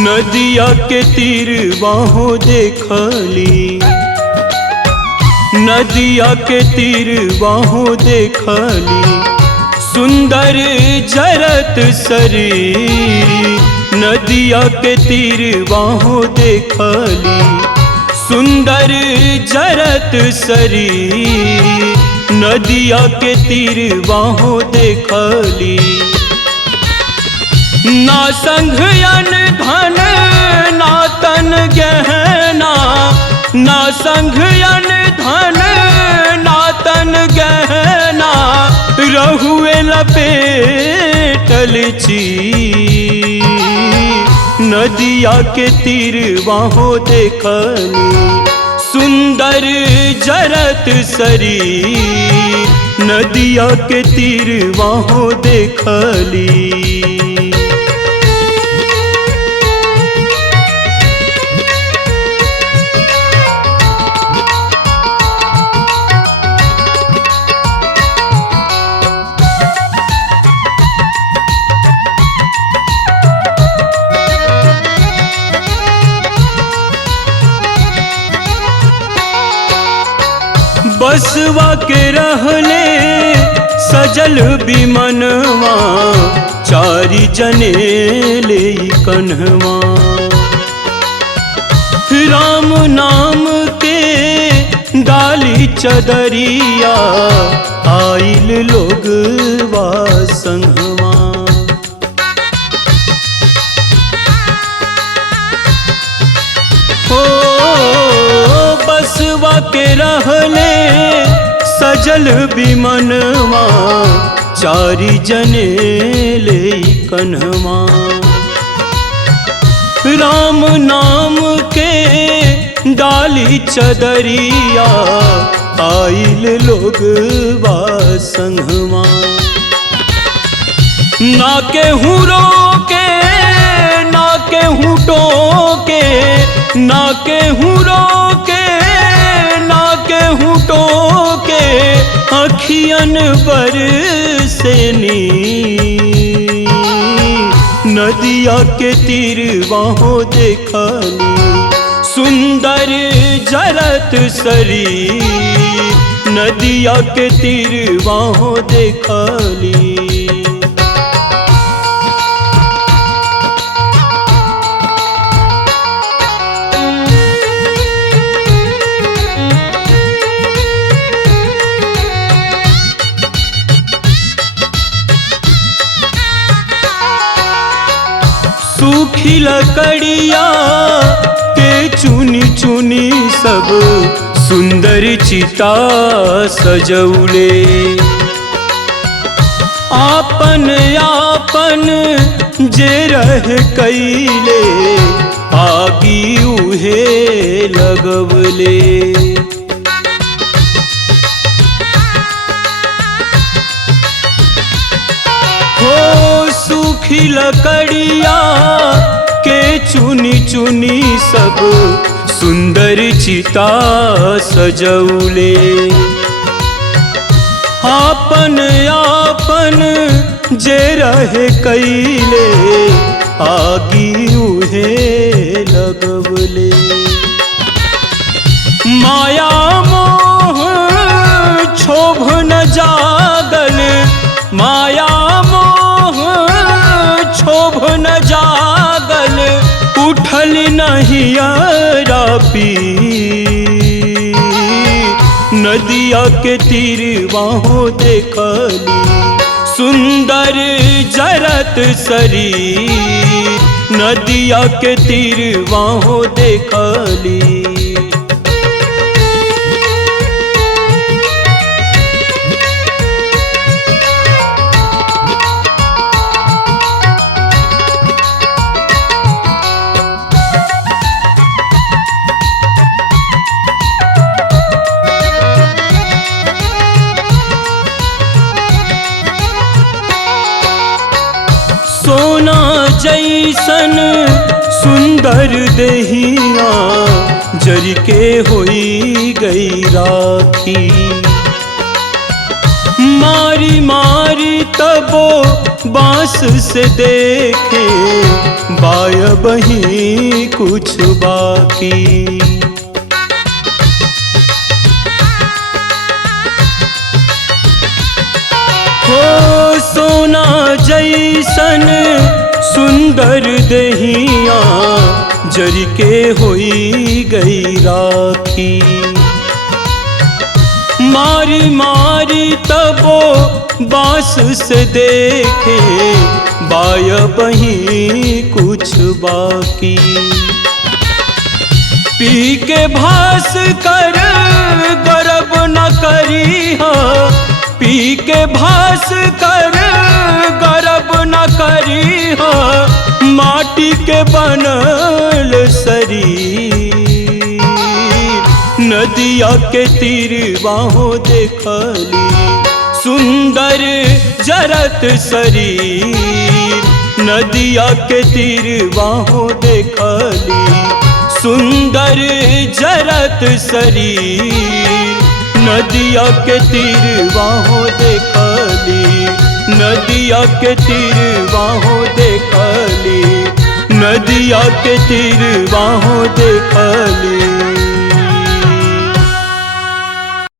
नदिया के तीर बाहों देखली, नदिया के तीर बाहों देखली, सुंदर जरत सरी। नदिया के तीर बाहों देखली, सुंदर जरत सरी। नदिया के तीर बाहों देखली, ना संघयन धन ना तन गहना, ना संघयन धन ना तन गहना, रहुए लपेटल छी। नदिया के तीर बाहों देखली, सुंदर जरत सरी। नदिया के तीर बाहों देखली। बसवा के रहले सजल बिमनवा, चारि जने ले कन्हवा। राम नाम के डाली चदरिया, आइल लोगवा संगवा। हो बसवा के रहले सजल बिमनवा, चारि जने ले कन्हवा। राम नाम के डाली चदरिया, आइल लोगवा संगवा। ना केहू रोके ना केहू टोके, ना केहू रोके ना केहू टोके, अखियन बरसेनी। नदिया के तीर बाहों देखली, सुंदर जरत सरी। नदिया के तीर बाहों देखली। सूखी लकड़िया के चुनी चुनी, सब सुंदर चिता सजौले। आपन आपन जे रह कैले, आगी उहे लगवले। हो सूखी लकड़िया के चुनी चुनी, सब सुंदर चिता सजौले। आपन आपन जे रहे कैले, आगी उहे लगवले। माया मोह क्षोभ न जागल, माया मोह क्षोभ न जागल, उठल नहीं रापी। नदिया के तीर बाहों देखली, सुंदर जरत सरी। नदिया के तीर बाहों देखली। सोना जैसन सुंदर देहिया जर के होई गई राखी। मारी मारी तबो बांस से देखे बाय बही कुछ बाकी। हो सोना जैसन सुंदर देहिया जर के होई गई राखी। मारी मारी तबो बांस से देखे बाय बही कुछ बाकी। पी के भास कर गर्व न करी हा, पी के भास कर गर्व न करी हा, माटी के बनल शरीर। नदिया के तीर बाहों देखली सुंदर जरत शरीर। नदिया के तीर बाहों देखली सुंदर जरत शरीर। नदिया के तीर बाहों देखली, नदिया के तीर बाहों देखली, नदिया के तीर बाहों देखली।